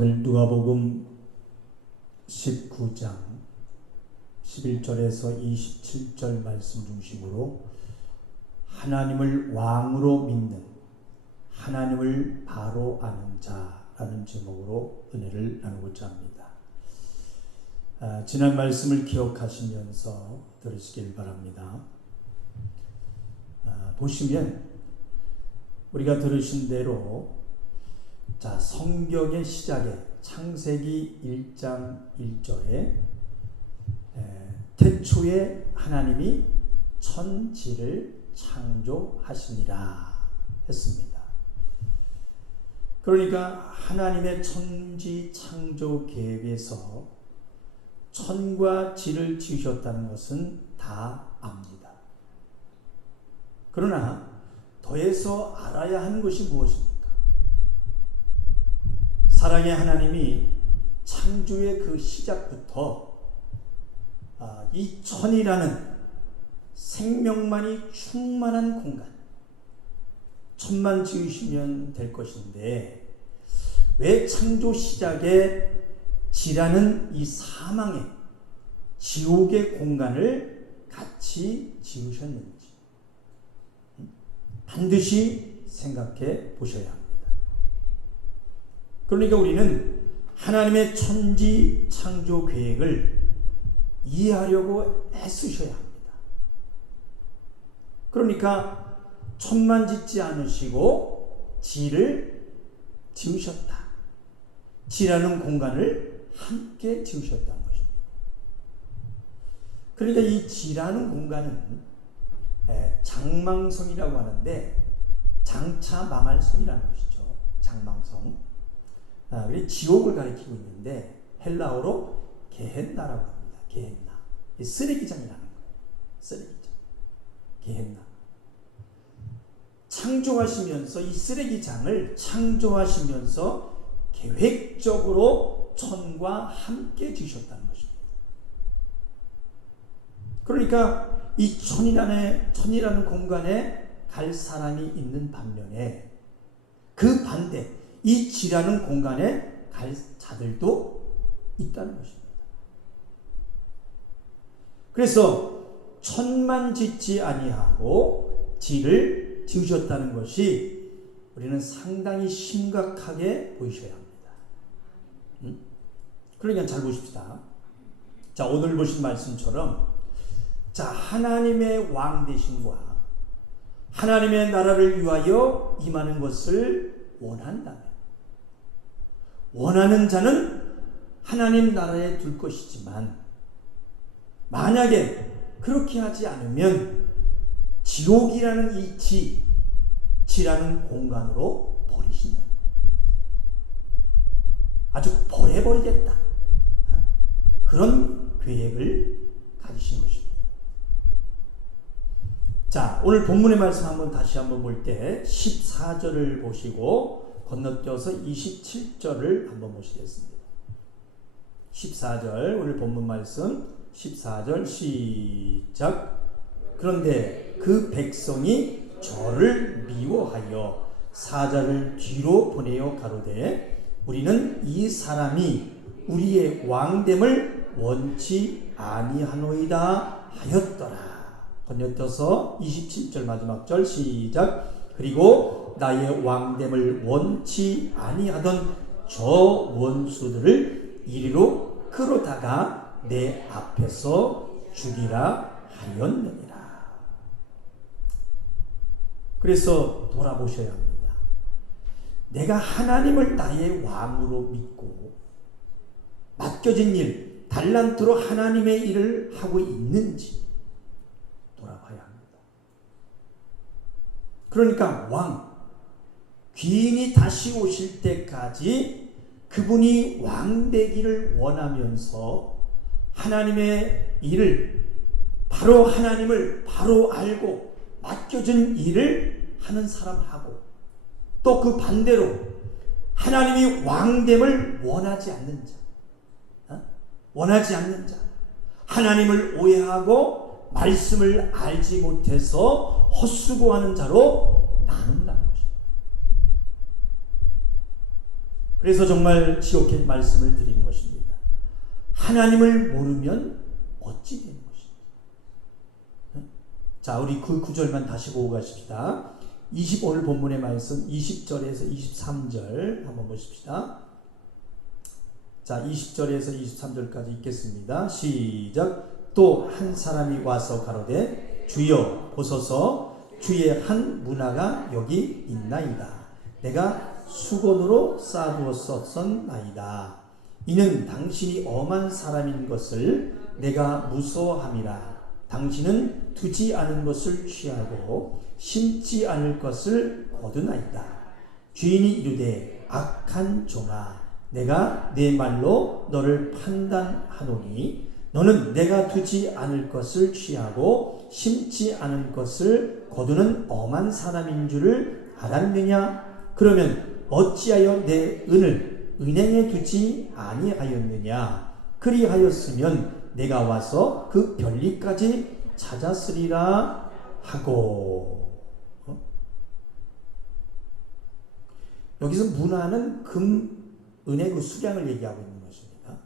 오늘 누가복음 19장 11절에서 27절 말씀 중심으로 하나님을 왕으로 믿는, 하나님을 바로 아는 자라는 제목으로 은혜를 나누고자 합니다. 지난 말씀을 기억하시면서 들으시길 바랍니다. 보시면 우리가 들으신 대로 성경의 시작에 창세기 1장 1절에 태초에 하나님이 천지를 창조하시니라 했습니다. 그러니까 하나님의 천지 창조 계획에서 천과 지를 지으셨다는 것은 다 압니다. 그러나 더해서 알아야 하는 것이 무엇입니까? 사랑의 하나님이 창조의 그 시작부터 이 천이라는 생명만이 충만한 공간, 천만 지으시면 될 것인데 왜 창조 시작에 지라는 이 사망의 지옥의 공간을 같이 지으셨는지 반드시 생각해 보셔야 합니다. 그러니까 우리는 하나님의 천지 창조 계획을 이해하려고 애쓰셔야 합니다. 그러니까 천만 짓지 않으시고 지를 지으셨다. 지라는 공간을 함께 지으셨다는 것입니다. 그러니까 이 지라는 공간은 장망성이라고 하는데 장차 망할 성이라는 것이죠. 장망성. 그리고 지옥을 가리키고 있는데 헬라어로 게헨나라고 합니다. 게헨나. 쓰레기장이라는 거예요. 쓰레기장. 게헨나. 창조하시면서 이 쓰레기장을 창조하시면서 계획적으로 천과 함께 지으셨다는 것입니다. 그러니까 이 천이라는 공간에 갈 사람이 있는 반면에 그 반대 이 지라는 공간에 갈 자들도 있다는 것입니다. 그래서 천만 짓지 아니하고 지를 지으셨다는 것이 우리는 상당히 심각하게 보이셔야 합니다. 그러니까 잘 보십시다. 오늘 보신 말씀처럼 하나님의 왕 되심과 하나님의 나라를 위하여 임하는 것을 원한다면 원하는 자는 하나님 나라에 둘 것이지만 만약에 그렇게 하지 않으면 지옥이라는 이 지라는 공간으로 버리신다. 아주 버려버리겠다. 그런 계획을 가지신 것입니다. 오늘 본문의 말씀 다시 한번 볼 때 14절을 보시고 건너뛰어서 27절을 한번 보시겠습니다. 14절 오늘 본문 말씀 14절 시작. 그런데 그 백성이 저를 미워하여 사자를 뒤로 보내어 가로되 우리는 이 사람이 우리의 왕됨을 원치 아니하노이다 하였더라. 건너뛰어서 27절 마지막 절 시작. 그리고 나의 왕됨을 원치 아니하던 저 원수들을 이리로 끌어다가 내 앞에서 죽이라 하였느니라. 그래서 돌아보셔야 합니다. 내가 하나님을 나의 왕으로 믿고 맡겨진 일, 달란트로 하나님의 일을 하고 있는지 돌아봐야 합니다. 그러니까 귀인이 다시 오실 때까지 그분이 왕 되기를 원하면서 하나님의 일을 바로 하나님을 바로 알고 맡겨진 일을 하는 사람하고 또 그 반대로 하나님이 왕됨을 원하지 않는 자, 하나님을 오해하고 말씀을 알지 못해서 헛수고하는 자로 나눈다는 것입니다. 그래서 정말 지옥의 말씀을 드리는 것입니다. 하나님을 모르면 어찌 되는 것인지. 자, 우리 그 구절만 다시 보고 가십시다. 오늘 본문의 말씀 20절에서 23절 한번 보십시다. 자, 20절에서 23절까지 읽겠습니다. 시작. 또 한 사람이 와서 가로되 주여 보소서 주의 한 문화가 여기 있나이다. 내가 수건으로 쌓아두었었나이다. 이는 당신이 엄한 사람인 것을 내가 무서워함이라. 당신은 두지 않은 것을 취하고 심지 않을 것을 거두나이다. 주인이 이르되 악한 종아, 내가 내 말로 너를 판단하노니 너는 내가 두지 않을 것을 취하고 심지 않을 것을 거두는 엄한 사람인 줄을 알았느냐? 그러면 어찌하여 내 은을 은행에 두지 아니하였느냐? 그리하였으면 내가 와서 그 별리까지 찾았으리라 하고. 여기서 문화는 금, 은의 그 수량을 얘기하고 있는 것입니다.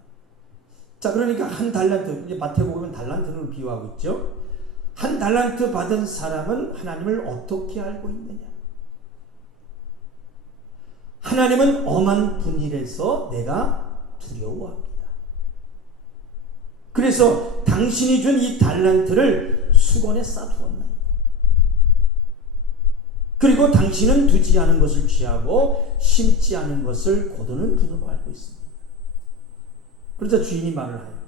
자, 그러니까 한 달란트, 이제 마태복음은 달란트를 비유하고 있죠. 한 달란트 받은 사람은 하나님을 어떻게 알고 있느냐? 하나님은 엄한 분이라서 내가 두려워합니다. 그래서 당신이 준 이 달란트를 수건에 싸두었나이다. 그리고 당신은 두지 않은 것을 취하고 심지 않은 것을 거두는 분으로 알고 있습니다. 그러자 주인이 말을 하여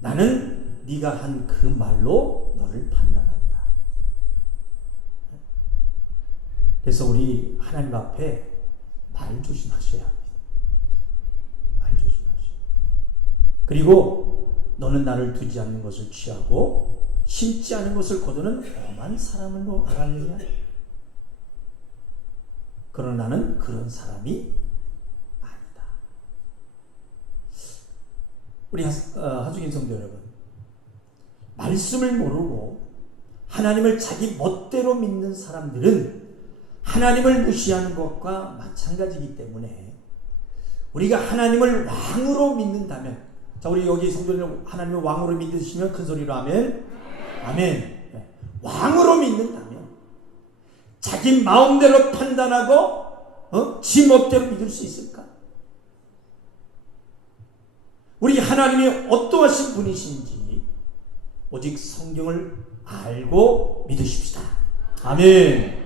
나는 네가 한 그 말로 너를 판단한다. 그래서 우리 하나님 앞에 말 조심하셔야 합니다. 말 조심하셔야. 그리고 너는 나를 두지 않는 것을 취하고 심지 않은 것을 거두는 엄한 사람으로 알았느냐? 그러나 나는 그런 사람이 아니다. 우리 하중인 성도 여러분, 말씀을 모르고 하나님을 자기 멋대로 믿는 사람들은 하나님을 무시하는 것과 마찬가지이기 때문에 우리가 하나님을 왕으로 믿는다면, 자, 우리 여기 성도들 하나님을 왕으로 믿으시면 큰 소리로 아멘. 아멘. 왕으로 믿는다면 자기 마음대로 판단하고 지 멋대로 믿을 수 있을까? 우리 하나님이 어떠하신 분이신지 오직 성경을 알고 믿으십시다. 아멘.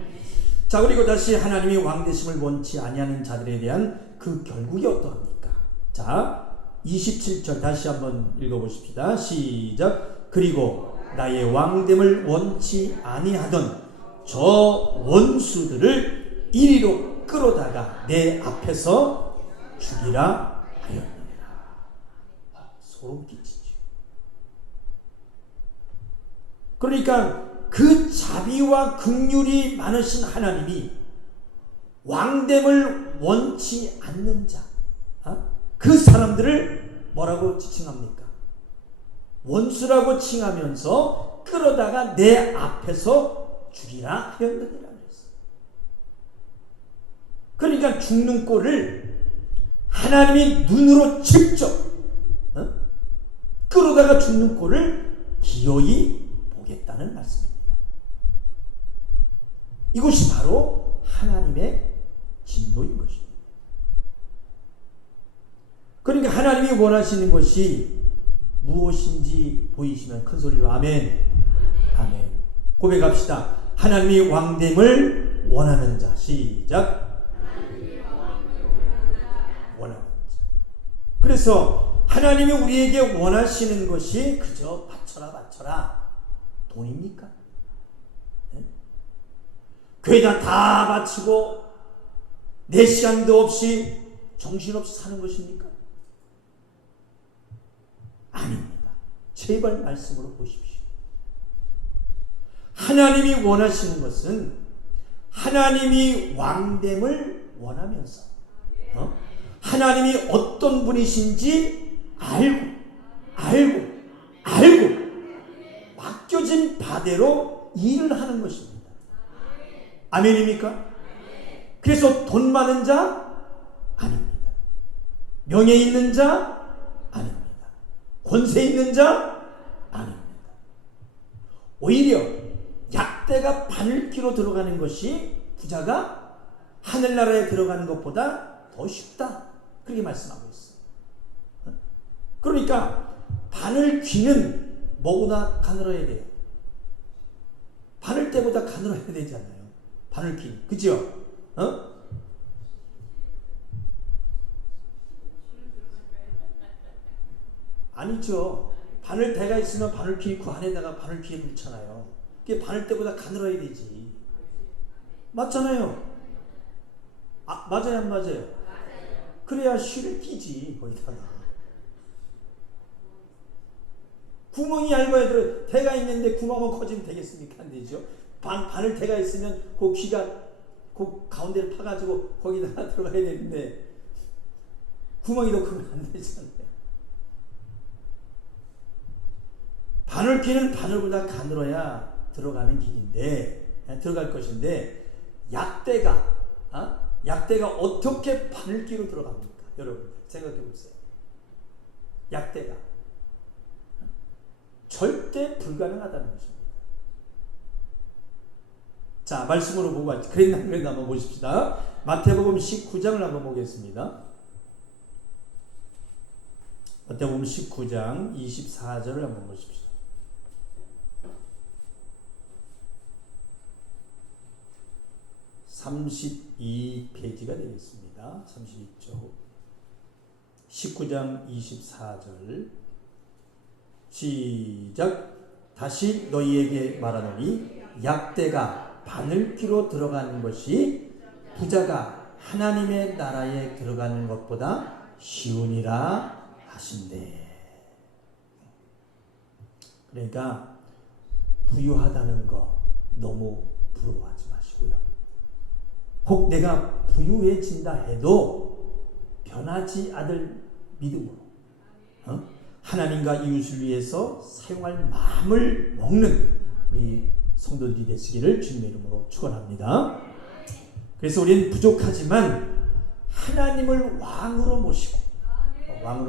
자, 그리고 다시 하나님이 왕되심을 원치 아니하는 자들에 대한 그 결국이 어떠합니까? 자, 27절 다시 한번 읽어보십시다. 시작. 그리고 나의 왕됨을 원치 아니하던 저 원수들을 이리로 끌어다가 내 앞에서 죽이라 하였느니라. 소름 끼치죠. 그러니까 그 자비와 긍휼이 많으신 하나님이 왕됨을 원치 않는 자, 그 사람들을 뭐라고 칭합니까? 원수라고 칭하면서 끌어다가 내 앞에서 죽이라 하였느니라 그랬어요. 그러니까 죽는 꼴을 하나님이 눈으로 직접 끌어다가 죽는 꼴을 기어이 보겠다는 말씀입니다. 이것이 바로 하나님의 진노인 것입니다. 그러니까 하나님이 원하시는 것이 무엇인지 보이시면 큰 소리로 아멘. 아멘. 고백합시다. 하나님이 왕됨을 원하는 자. 시작. 원하는 자. 그래서 하나님이 우리에게 원하시는 것이 그저 바쳐라 돈입니까? 네? 교회다 다 바치고 내 시간도 없이 정신없이 사는 것입니까? 아닙니다. 제발 말씀으로 보십시오. 하나님이 원하시는 것은 하나님이 왕됨을 원하면서 하나님이 어떤 분이신지 알고 맡겨진 바대로 일을 하는 것입니다. 아멘입니까? 그래서 돈 많은 자 아닙니다. 명예 있는 자? 아닙니다. 권세 있는 자? 아닙니다. 오히려 약대가 바늘귀로 들어가는 것이 부자가 하늘나라에 들어가는 것보다 더 쉽다. 그렇게 말씀하고 있어요. 그러니까 바늘귀는 뭐보다 가늘어야 돼요? 바늘대보다 가늘어야 되잖아요. 바늘귀. 그죠? 아니죠. 바늘대가 있으면 바늘귀 그 안에다가 바늘귀를 넣잖아요. 그게 바늘대보다 가늘어야 되지. 맞잖아요. 맞아요, 안 맞아요? 그래야 실을 끼지, 거기다가. 구멍이 얇아야 돼. 대가 있는데 구멍만 커지면 되겠습니까? 안 되죠. 바늘대가 있으면 그 귀가 그 가운데를 파가지고 거기다가 들어가야 되는데 구멍이 더 크면 안 되잖아요. 바늘귀는 바늘보다 가늘어야 들어가는 길인데, 들어갈 것인데, 약대가 어떻게 바늘귀로 들어갑니까? 여러분 생각해 보세요. 약대가 절대 불가능하다는 것입니다. 자, 말씀으로 보고 왔죠. 그랬나 한번 보십시다. 마태복음 19장을 한번 보겠습니다. 마태복음 19장 24절을 한번 보십시오. 32페이지가 되겠습니다. 32쪽 19장 24절 시작. 다시 너희에게 말하노니 약대가 바늘귀로 들어가는 것이 부자가 하나님의 나라에 들어가는 것보다 쉬우니라 하신대. 그러니까 부유하다는 거 너무 부러워하지 마시고요. 혹 내가 부유해진다 해도 변하지 않을 믿음으로 하나님과 이웃을 위해서 사용할 마음을 먹는 우리 성도들이 되시기를 주님의 이름으로 축원합니다. 그래서 우리는 부족하지만 하나님을 왕으로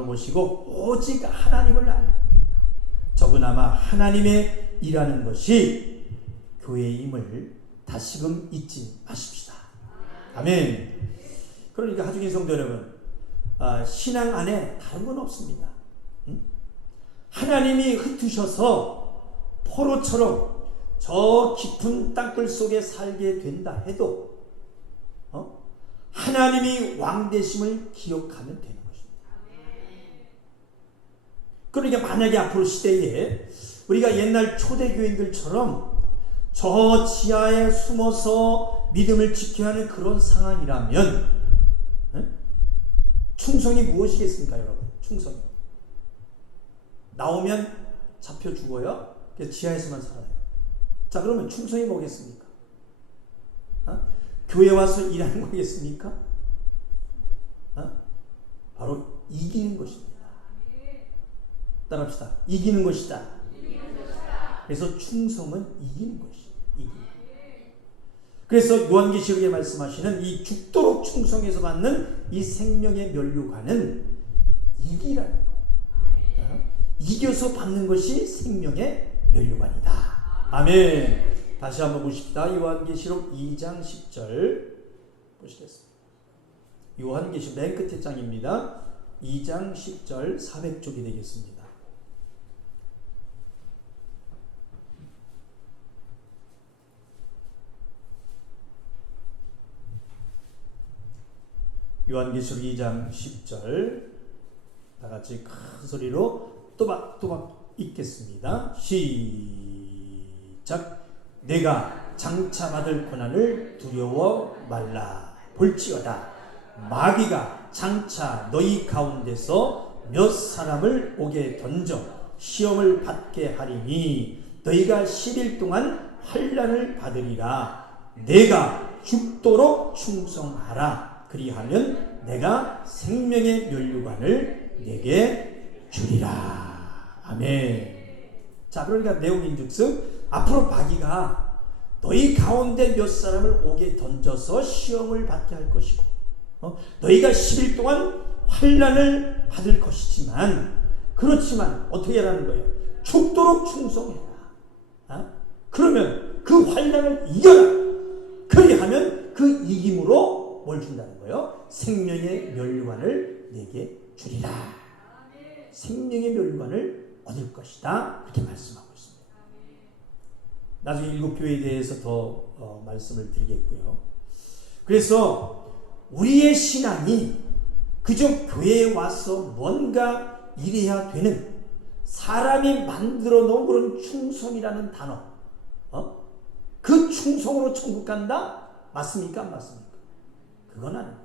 모시고 오직 하나님을 알고 적으나마 하나님의 일하는 것이 교회임을 다시금 잊지 마십시다. 아멘. 그러니까 하중인 성도 여러분, 신앙 안에 다른 건 없습니다. 하나님이 흩으셔서 포로처럼 저 깊은 땅굴 속에 살게 된다 해도 하나님이 왕 되심을 기억하면 되는 것입니다. 그러니까 만약에 앞으로 시대에 우리가 옛날 초대교인들처럼 저 지하에 숨어서 믿음을 지켜야 하는 그런 상황이라면 충성이 무엇이겠습니까, 여러분? 충성이 나오면 잡혀 죽어요. 그래서 지하에서만 살아요. 자, 그러면 충성이 뭐겠습니까? 교회 와서 일하는 거겠습니까? 바로 이기는 것입니다. 따라합시다. 이기는 것이다. 그래서 충성은 이기는 것이에요. 그래서 요한계시록에 말씀하시는 이 죽도록 충성해서 받는 이 생명의 면류관은 이기라는 거예요. 이겨서 받는 것이 생명의 면류관이다. 아멘. 다시 한번 보십시다. 요한계시록 2장 10절 보시겠습니다. 요한계시록 맨 끝에 장입니다. 2장 10절 400쪽이 되겠습니다. 요한계시록 2장 10절 다 같이 큰 소리로 또박또박 읽겠습니다. 시작. 내가 장차 받을 고난을 두려워 말라. 볼지어다 마귀가 장차 너희 가운데서 몇 사람을 옥에 던져 시험을 받게 하리니 너희가 10일 동안 환난을 받으리라. 내가 죽도록 충성하라. 그리하면 내가 생명의 면류관을 내게 주리라. 아멘. 자, 그러니까 내용인즉슨 앞으로 마귀가 너희 가운데 몇 사람을 옥에 던져서 시험을 받게 할 것이고 너희가 10일 동안 환난을 받을 것이지만, 그렇지만 어떻게 하라는 거예요? 죽도록 충성해라. 그러면 그 환난을 이겨라. 그리하면 그 이김으로 뭘 준다는 거예요? 생명의 멸류관을 내게 주리라. 생명의 멸류관을 얻을 것이다. 그렇게 말씀하고 있습니다. 나중에 일곱 교회에 대해서 더 말씀을 드리겠고요. 그래서 우리의 신앙이 그저 교회에 와서 뭔가 이래야 되는, 사람이 만들어 놓은 그런 충성이라는 단어, 그 충성으로 천국 간다? 맞습니까? 안 맞습니까? 그건 아닙니다.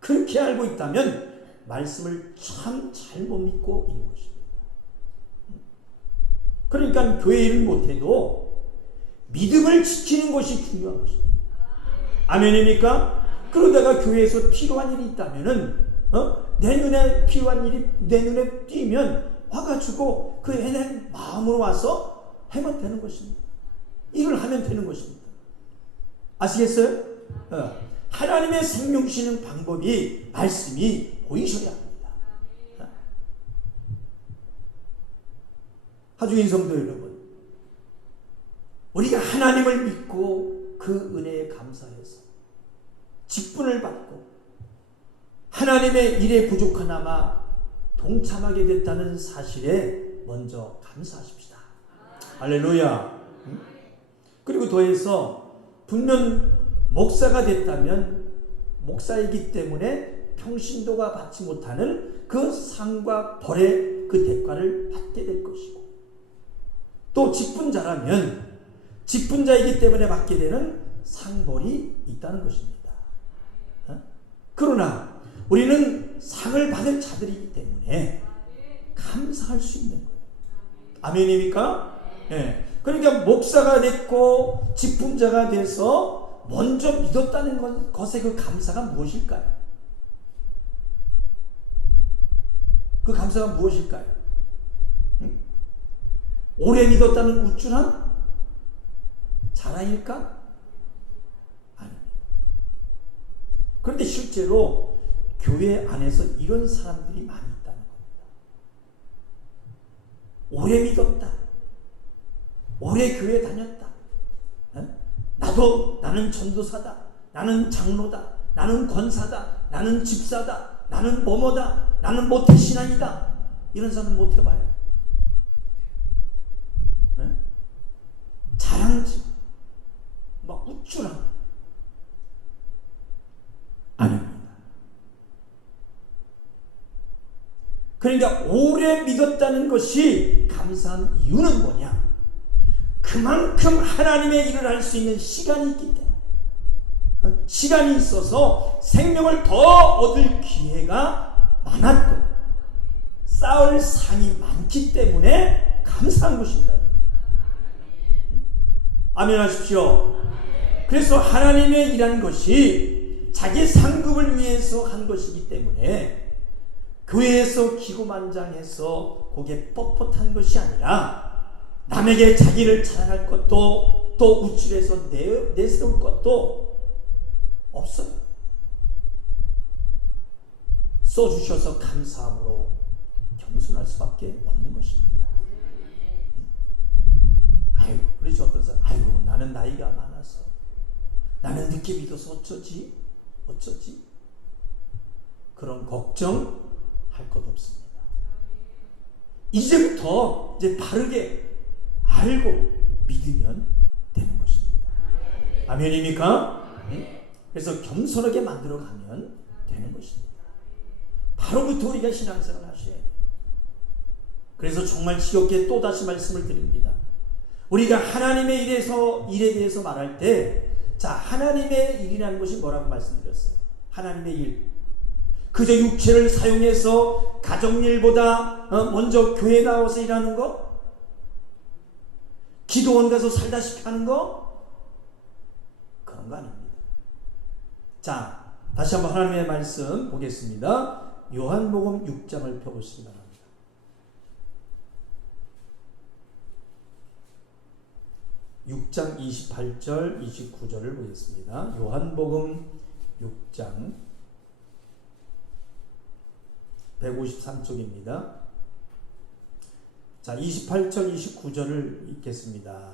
그렇게 알고 있다면 말씀을 참 잘못 믿고 있는 것입니다. 그러니까 교회 일을 못해도 믿음을 지키는 것이 중요한 것입니다. 아멘입니까? 그러다가 교회에서 필요한 일이 있다면은 내 눈에 필요한 일이 내 눈에 띄면 와가지고 그 애는 마음으로 와서 하면 되는 것입니다. 일을 하면 되는 것입니다. 아시겠어요? 하나님의 생명 주시는 방법이, 말씀이 보이셔야 합니다. 하중인 성도 여러분, 우리가 하나님을 믿고 그 은혜에 감사해서 직분을 받고 하나님의 일에 부족하나마 동참하게 됐다는 사실에 먼저 감사하십시다. 할렐루야. 그리고 더해서 분명 목사가 됐다면 목사이기 때문에 평신도가 받지 못하는 그 상과 벌의 그 대가를 받게 될 것이고, 또 직분자라면 직분자이기 때문에 받게 되는 상벌이 있다는 것입니다. 그러나 우리는 상을 받을 자들이기 때문에 감사할 수 있는 거예요. 아멘입니까? 네. 그러니까 목사가 됐고 직분자가 돼서 먼저 믿었다는 것의 그 감사가 무엇일까요? 그 감사가 무엇일까요? 오래 믿었다는 우쭐함? 자랑일까? 아닙니다. 그런데 실제로 교회 안에서 이런 사람들이 많이 있다는 겁니다. 오래 믿었다. 오래 교회 다녔다. 나는 전도사다. 나는 장로다. 나는 권사다. 나는 집사다. 나는 뭐뭐다. 나는 모태신앙이다. 이런 사람은 못 해봐요. 자랑지, 막 우쭐함. 아닙니다. 그러니까 오래 믿었다는 것이 감사한 이유는 뭐냐? 그만큼 하나님의 일을 할 수 있는 시간이 있기 때문에, 시간이 있어서 생명을 더 얻을 기회가 많았고 쌓을 산이 많기 때문에 감사한 것입니다. 아멘 하십시오. 그래서 하나님의 일하는 것이 자기 상급을 위해서 한 것이기 때문에 교회에서 기고만장해서 고개 뻣뻣한 것이 아니라 남에게 자기를 자랑할 것도 또 우쭐해서 내세울 것도 없어요. 써주셔서 감사함으로 겸손할 수밖에 없는 것입니다. 아유, 그래서 어떤 사람, 아유, 나는 나이가 많아서, 나는 늦게 믿어서 어쩌지? 그런 걱정할 것 없습니다. 이제부터 이제 바르게 알고 믿으면 되는 것입니다. 아멘입니까? 그래서 겸손하게 만들어가면 되는 것입니다. 바로부터 우리가 신앙생활을 하셔야 해요. 그래서 정말 지겹게 또다시 말씀을 드립니다. 우리가 하나님의 일에 대해서 말할 때, 자, 하나님의 일이라는 것이 뭐라고 말씀드렸어요? 하나님의 일. 그저 육체를 사용해서 가정일보다 먼저 교회 나와서 일하는 것? 기도원 가서 살다시피 하는 거? 그런 거 아닙니다. 자, 다시 한번 하나님의 말씀 보겠습니다. 요한복음 6장을 펴보시기 바랍니다. 6장 28절 29절을 보겠습니다. 요한복음 6장 153쪽입니다. 자, 28절, 29절을 읽겠습니다.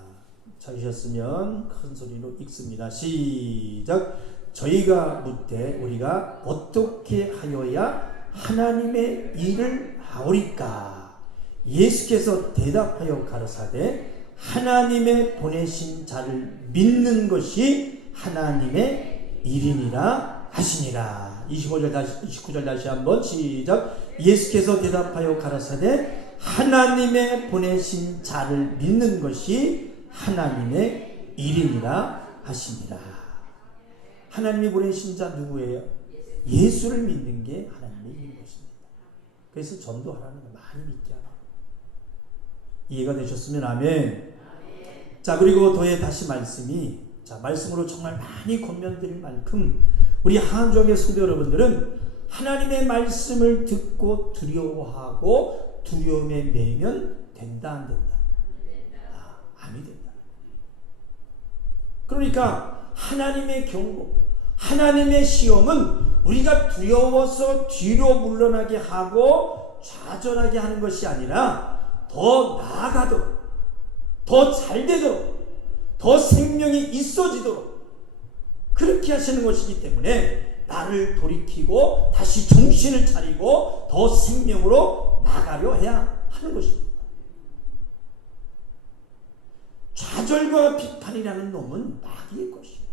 찾으셨으면 큰 소리로 읽습니다. 시작. 저희가 묻되 우리가 어떻게 하여야 하나님의 일을 하오리까? 예수께서 대답하여 가라사대 하나님의 보내신 자를 믿는 것이 하나님의 일이니라 하시니라. 25절 다시 29절 다시 한번 시작. 예수께서 대답하여 가라사대 하나님의 보내신 자를 믿는 것이 하나님의 일이니라 하시니라. 하나님이 보내신 자 누구예요? 예수를 믿는 게 하나님의 일인 것입니다. 그래서 전도하라는 거 많이 믿게 하라. 이해가 되셨으면 아멘. 자, 그리고 더해 다시 말씀이, 자, 말씀으로 정말 많이 권면드릴 만큼 우리 한주교회 성도 여러분들은 하나님의 말씀을 듣고 두려워하고 두려움에 매이면 된다 안 된다? 아니 된다. 그러니까 하나님의 경고, 하나님의 시험은 우리가 두려워서 뒤로 물러나게 하고 좌절하게 하는 것이 아니라 더 나아가도록, 더 잘 되도록, 더 생명이 있어지도록 그렇게 하시는 것이기 때문에 나를 돌이키고 다시 정신을 차리고 더 생명으로 나가려 해야 하는 것입니다. 좌절과 비판이라는 놈은 마귀의 것이에요.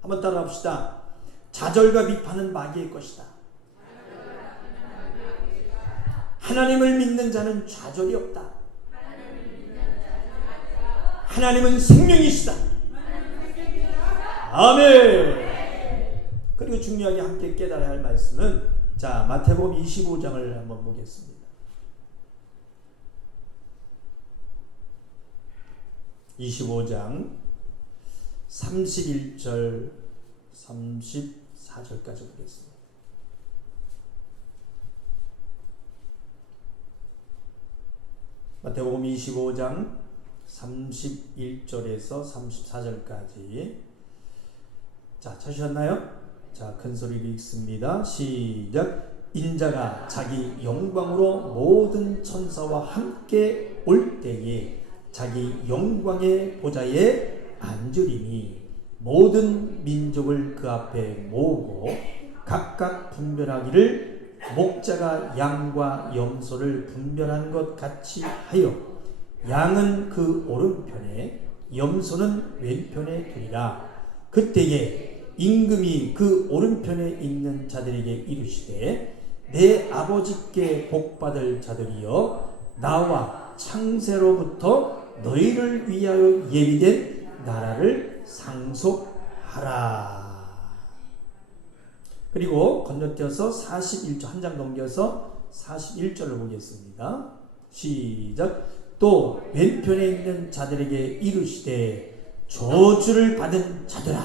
한번 따라합시다. 좌절과 비판은 마귀의 것이다. 하나님을 믿는 자는 좌절이 없다. 하나님은 생명이시다. 아멘. 그리고 중요하게 함께 깨달아야 할 말씀은, 자, 마태복음 25장을 한번 보겠습니다. 25장 31절 34절까지 보겠습니다. 마태복음 25장 31절에서 34절까지. 자, 찾으셨나요? 자, 큰 소리로 읽습니다. 시작. 인자가 자기 영광으로 모든 천사와 함께 올 때에 자기 영광의 보좌에 앉으리니 모든 민족을 그 앞에 모으고 각각 분별하기를 목자가 양과 염소를 분별한 것 같이 하여 양은 그 오른편에 염소는 왼편에 두리라. 그때에 임금이 그 오른편에 있는 자들에게 이르시되 내 아버지께 복받을 자들이여 나와 창세로부터 너희를 위하여 예비된 나라를 상속하라. 그리고 건너뛰어서 41절 한 장 넘겨서 41절을 보겠습니다. 시작. 또 왼편에 있는 자들에게 이르시되 저주를 받은 자들아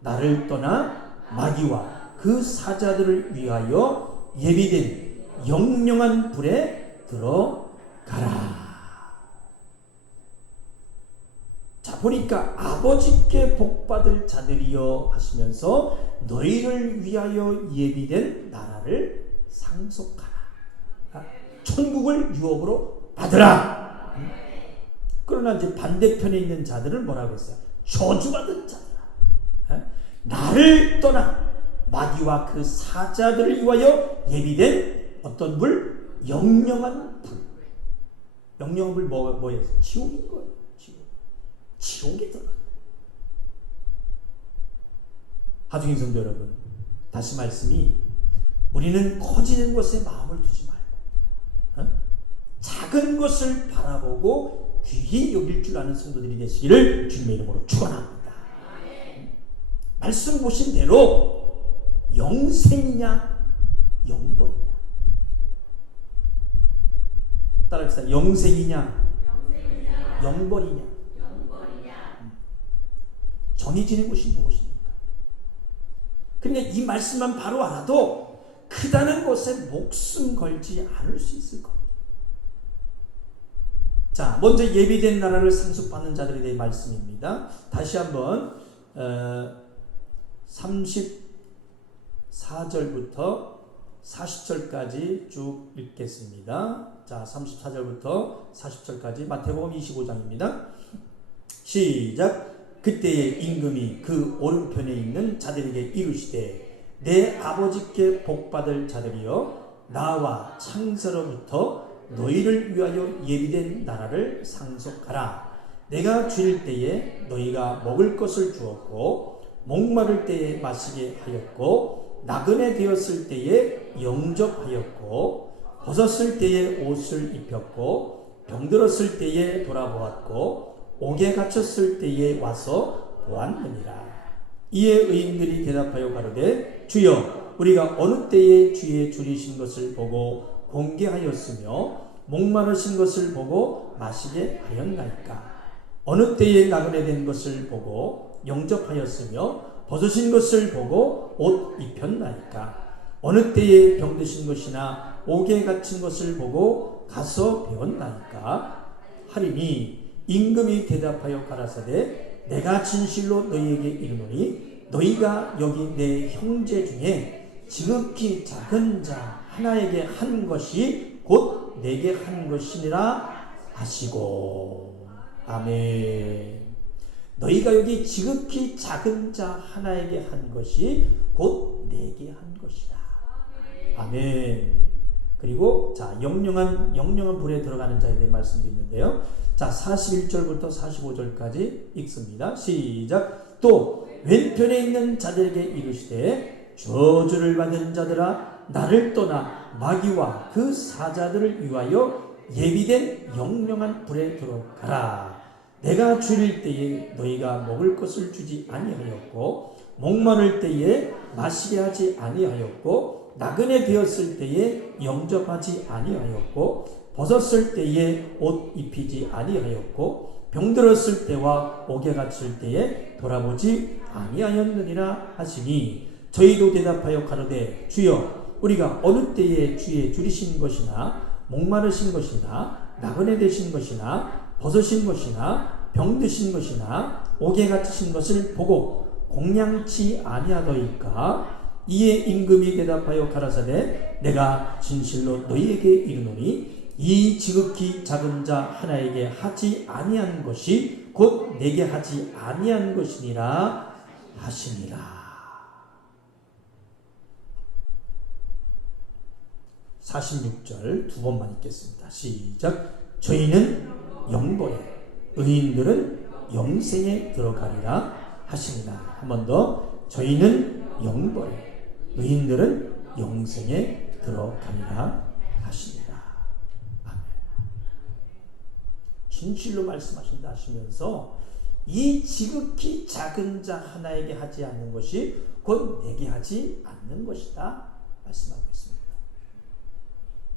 나를 떠나 마귀와 그 사자들을 위하여 예비된 영영한 불에 들어가라. 자, 보니까 아버지께 복받을 자들이여 하시면서 너희를 위하여 예비된 나라를 상속하라. 천국을 유업으로 받으라. 그러나 이제 반대편에 있는 자들은 뭐라고 했어요? 저주받은 자들아. 나를 떠나 마귀와 그 사자들을 위하여 예비된 어떤 불? 영영한 불. 영영한 불 뭐예요? 지옥인 거예요. 지옥에 들어가. 하중인 성도 여러분, 다시 말씀이 우리는 커지는 것에 마음을 두지 말고 작은 것을 바라보고 귀히 여길 줄 아는 성도들이 되시기를 주님의 이름으로 축원합니다. 말씀 보신 대로 영생이냐 영벌이냐. 따라합시다. 영생이냐 영벌이냐. 정해지는 것이 무엇입니까? 그러니까 이 말씀만 바로 알아도 크다는 것에 목숨 걸지 않을 수 있을 겁니다. 자, 먼저 예비된 나라를 상속받는 자들에 대해 말씀입니다. 다시 한번 34절부터 40절까지 쭉 읽겠습니다. 자, 34절부터 40절까지 마태복음 25장입니다. 시작. 그때의 임금이 그 오른편에 있는 자들에게 이르시되 내 아버지께 복받을 자들이여 나와 창세로부터 너희를 위하여 예비된 나라를 상속하라. 내가 줄일 때에 너희가 먹을 것을 주었고 목마를 때에 마시게 하였고 나그네 되었을 때에 영접하였고 벗었을 때에 옷을 입혔고 병들었을 때에 돌아보았고 옥에 갇혔을 때에 와서 보았느니라. 이에 의인들이 대답하여 가로되 주여 우리가 어느 때에 주의 줄이신 것을 보고 공개하였으며 목마르신 것을 보고 마시게 하였나이까. 어느 때에 나그네 된 것을 보고 영접하였으며 벗으신 것을 보고 옷 입혔나이까. 어느 때에 병드신 것이나 옥에 갇힌 것을 보고 가서 배웠나이까 하리니 임금이 대답하여 가라사대 내가 진실로 너희에게 이르노니 너희가 여기 내 형제 중에 지극히 작은 자 하나에게 한 것이 곧 내게 한 것이니라 하시고. 아멘. 너희가 여기 지극히 작은 자 하나에게 한 것이 곧 내게 한 것이다. 아멘. 그리고 자, 영영한 불에 들어가는 자에 대해 말씀도 있는데요. 자, 41절부터 45절까지 읽습니다. 시작. 또 왼편에 있는 자들에게 이르시되 저주를 받은 자들아 나를 떠나 마귀와 그 사자들을 위하여 예비된 영영한 불에 들어가라. 내가 줄일 때에 너희가 먹을 것을 주지 아니하였고 목마를 때에 마시게 하지 아니하였고 나그네 되었을 때에 영접하지 아니하였고 벗었을 때에 옷 입히지 아니하였고 병들었을 때와 옥에 갇힐 때에 돌아보지 아니하였느니라 하시니 저희도 대답하여 가로되 주여 우리가 어느 때에 주의 줄이신 것이나 목마르신 것이나 나그네 되신 것이나 벗으신 것이나 병드신 것이나 옥에 갇히신 것을 보고 공양치 아니하더이까. 이에 임금이 대답하여 가라사대 내가 진실로 너희에게 이르노니 이 지극히 작은 자 하나에게 하지 아니한 것이 곧 내게 하지 아니한 것이니라 하시니라. 46절 두 번만 읽겠습니다. 시작. 저희는 영벌에 의인들은 영생에 들어가리라 하시니라. 한 번 더. 저희는 영벌에 의인들은 영생에 들어가리라 하시니라. 아멘. 진실로 말씀하신다 하시면서 이 지극히 작은 자 하나에게 하지 않는 것이 곧 내게 하지 않는 것이다 말씀하고 있습니다.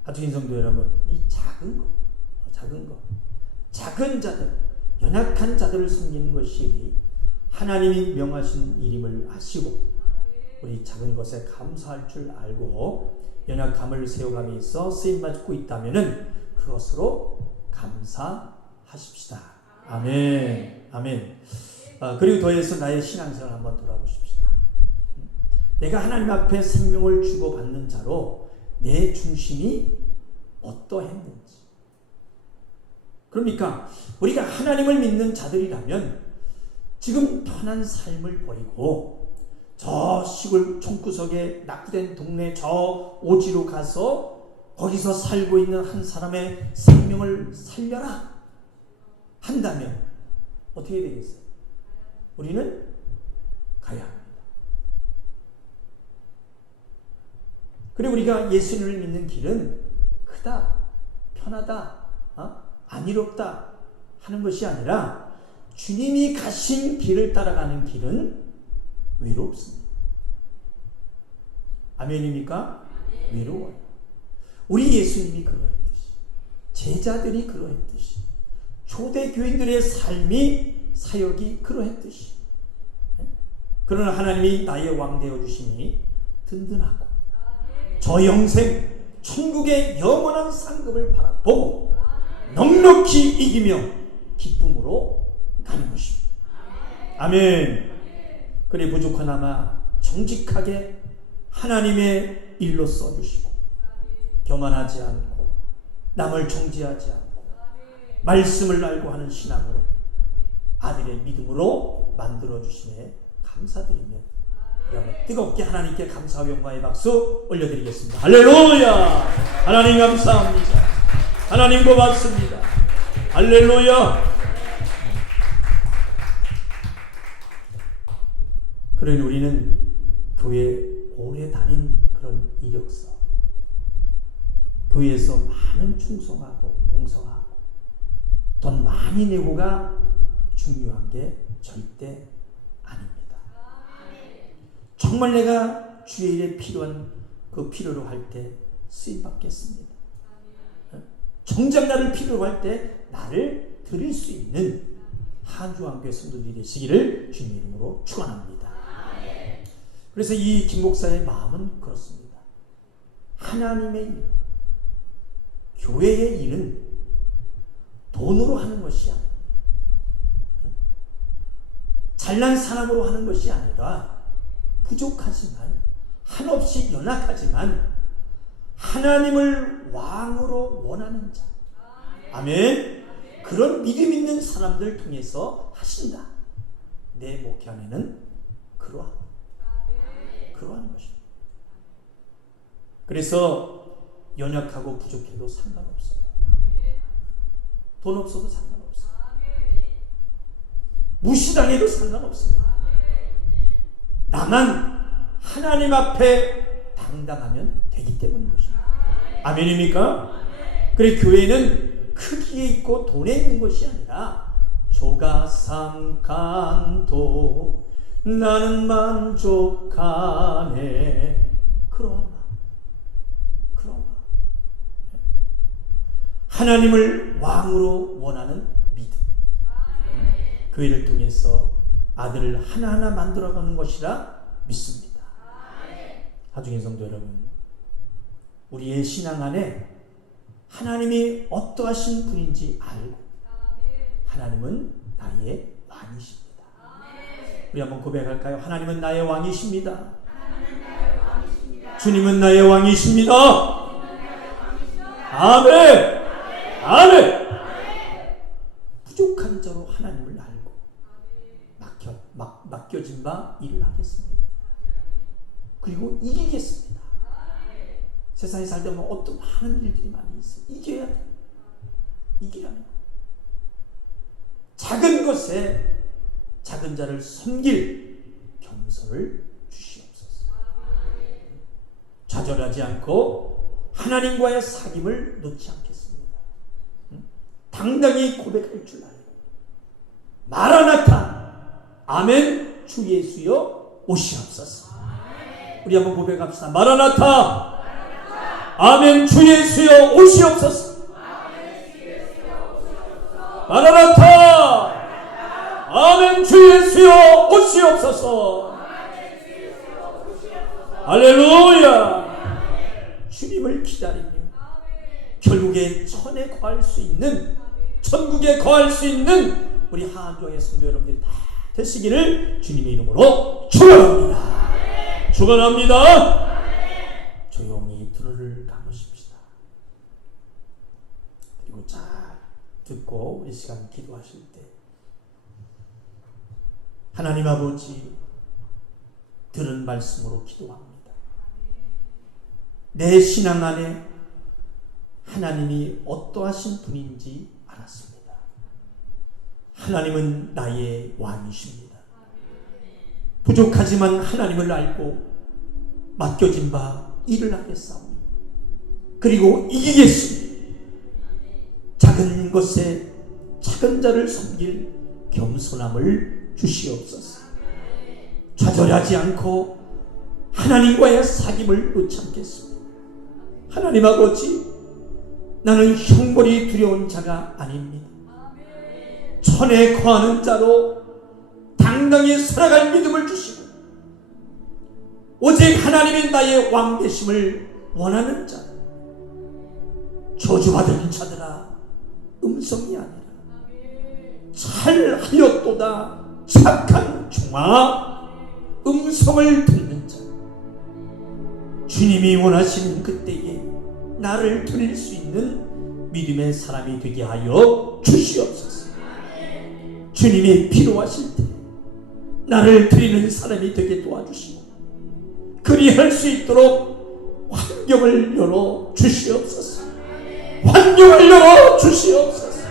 하트인 성도 여러분, 이 작은 것, 작은 자들, 연약한 자들을 섬기는 것이 하나님이 명하신 일임을 아시고 우리 작은 것에 감사할 줄 알고 연약함을 세워감이 있어 쓰임받고 있다면 그것으로 감사하십시다. 아멘. 아멘. 그리고 더해서 나의 신앙생활 한번 돌아보십시다. 내가 하나님 앞에 생명을 주고받는 자로 내 중심이 어떠했는지. 그러니까 우리가 하나님을 믿는 자들이라면 지금 편한 삶을 버리고 저 시골 총구석에 낙후된 동네 저 오지로 가서 거기서 살고 있는 한 사람의 생명을 살려라 한다면 어떻게 되겠어요? 우리는 가야 합니다. 그리고 우리가 예수님을 믿는 길은 크다, 편하다, 안 이롭다 하는 것이 아니라 주님이 가신 길을 따라가는 길은 외롭습니다. 아멘입니까? 외로워요. 우리 예수님이 그러했듯이, 제자들이 그러했듯이, 초대교인들의 삶이 사역이 그러했듯이. 그러나 하나님이 나의 왕 되어 주시니 든든하고 저 영생 천국의 영원한 상급을 바라보고 넉넉히 이기며 기쁨으로 가는 것입니다. 아멘. 그래 부족하나마 정직하게 하나님의 일로 써주시고 교만하지 않고 남을 정죄하지 않고 말씀을 알고 하는 신앙으로 아들의 믿음으로 만들어주시네 감사드리며 여러분 뜨겁게 하나님께 감사와 영광의 박수 올려드리겠습니다. 할렐루야. 하나님 감사합니다. 하나님 고맙습니다. 할렐루야. 그러니 우리는 교회 오래 다닌 그런 이력서, 교회에서 많은 충성하고 봉사하고 돈 많이 내고가 중요한 게 절대 아닙니다. 정말 내가 주의 일에 필요한 그 필요로 할 때 쓰임 받겠습니다. 정작 나를 필요로 할 때 나를 드릴 수 있는 한주한교회 성도들이 되시기를 주님의 이름으로 축원합니다. 그래서 이 김 목사의 마음은 그렇습니다. 하나님의 일, 교회의 일은 돈으로 하는 것이 아닙니다. 잘난 사람으로 하는 것이 아니라 부족하지만 한없이 연약하지만 하나님을 왕으로 원하는 자, 아멘. 그런 믿음 있는 사람들 통해서 하신다. 내 목회 안에는 그러한 것입니다. 그래서 연약하고 부족해도 상관없어요. 돈 없어도 상관없어요. 무시당해도 상관없어요. 나만 하나님 앞에 당당하면 되기 때문인 것입니다. 아멘입니까? 그래 교회는 크기에 있고 돈에 있는 것이 아니라 조가삼간도 나는 만족하네. 그러한 마음. 하나님을 왕으로 원하는 믿음. 교회를 통해서 아들을 하나하나 만들어가는 것이라 믿습니다. 하중인 성도 여러분, 우리의 신앙 안에 하나님이 어떠하신 분인지 알고 하나님은 나의 왕이십니다. 우리 한번 고백할까요? 하나님은 나의 왕이십니다. 주님은 나의 왕이십니다. 아멘. 아멘. 부족한 자로 하나님을 알고 맡겨진 바 일을 하겠습니다. 그리고 이기겠습니다. 세상에 살다 보면 어떤 많은 일들이 많이 있어요. 이겨야 돼. 이겨야 하는 거. 작은 것에 작은 자를 섬길 겸손을 주시옵소서. 좌절하지 않고 하나님과의 사귐을 놓지 않겠습니다. 당당히 고백할 줄 알고 마라나타 아멘 주 예수여 오시옵소서. 우리 한번 고백합시다. 마라나타 아멘 주 예수여 오시옵소서. 마라나타 아멘 주 예수여 오시옵소서. 할렐루야. 주님을 기다리며 결국에 천에 거할 수 있는, 천국에 거할 수 있는 우리 한주의 성도 여러분들이 다 되시기를 주님의 이름으로 축원합니다. 축원합니다. 조용히 눈을 감으십시다. 그리고 잘 듣고 우리 시간 기도하실 때 하나님 아버지 들은 말씀으로 기도합니다. 내 신앙 안에 하나님이 어떠하신 분인지 알았습니다. 하나님은 나의 왕이십니다. 부족하지만 하나님을 알고 맡겨진 바 일을 하겠사오니 그리고 이기겠습니다. 작은 것에 작은 자를 섬길 겸손함을 주시옵소서. 좌절하지 않고 하나님과의 사귐을 놓지 않겠습니다. 하나님 아버지, 나는 형벌이 두려운 자가 아닙니다. 천에 거하는 자로 당당히 살아갈 믿음을 주시고 오직 하나님이 나의 왕 되심을 원하는 자, 저주받은 자들아, 음성이 아니라 잘하였도다 착한 종아, 음성을 듣는 자, 주님이 원하시는 그때에 나를 드릴 수 있는 믿음의 사람이 되게 하여 주시옵소서. 주님이 필요하실 때 나를 드리는 사람이 되게 도와주시고 그리할 수 있도록 환경을 열어 주시옵소서. 환경을 열어 주시옵소서.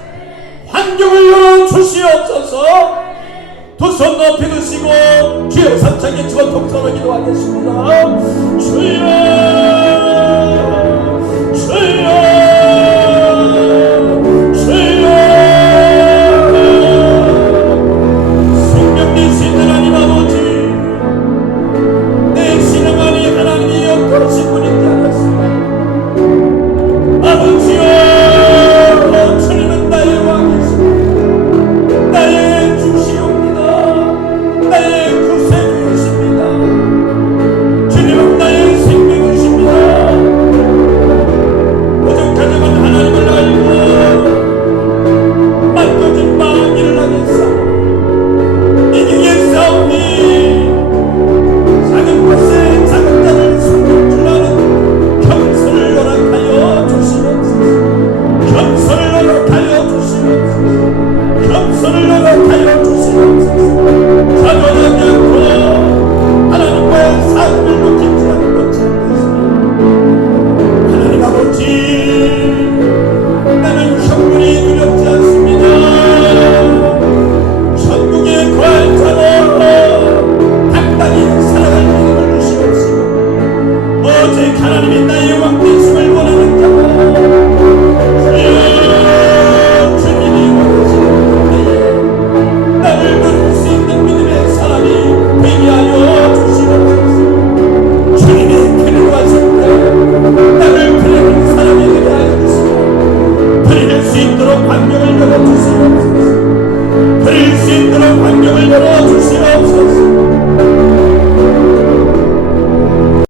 환경을 열어 주시옵소서. 두 손 높이 드시고 주여 삼창에 주어 동서로 기도하겠습니다. 주여 주여 주여 생명 되신 하나님 아버지, 내 신앙 안에 하나님이 역사하신 분인지 알았습니다. 아버지여, 주님은 나의 왕이십니다. 나의 주시옵니다. 나의 구세주이십니다. 주님은 나의 생명이십니다. 오죽하자면 하나님을 알고 만져진 마음을 하겠사 이기게 싸우니 작은 것에 작은 자를 숨길 줄 아는 겸손을 허락하여 주시옵소서. 겸손을 허락하여 주시옵소서. 겸손을 허락하여 주시옵소서. 자존하지 않고 하나님과의 삶을 놓치지 않는 것이 되십니다. 하나님 아버지, 나는 형벌이 두렵지 않습니다. 천국에 거할 자로 당당히 살아갈 믿음을 주시옵시고 오직 하나님이 나의 왕 되심을 원하는 자로 주님이 원하시는 때에 나를 부를 수 있는 믿음의 사람이 되게 하여 주시옵소서. 주님이 필요하실 때 나를 드리는 사람이 되게 하여 주시고 드릴 수 있도록 환경을 열어주시옵소서. 드릴 수 있도록 환경을 열어주시옵소서.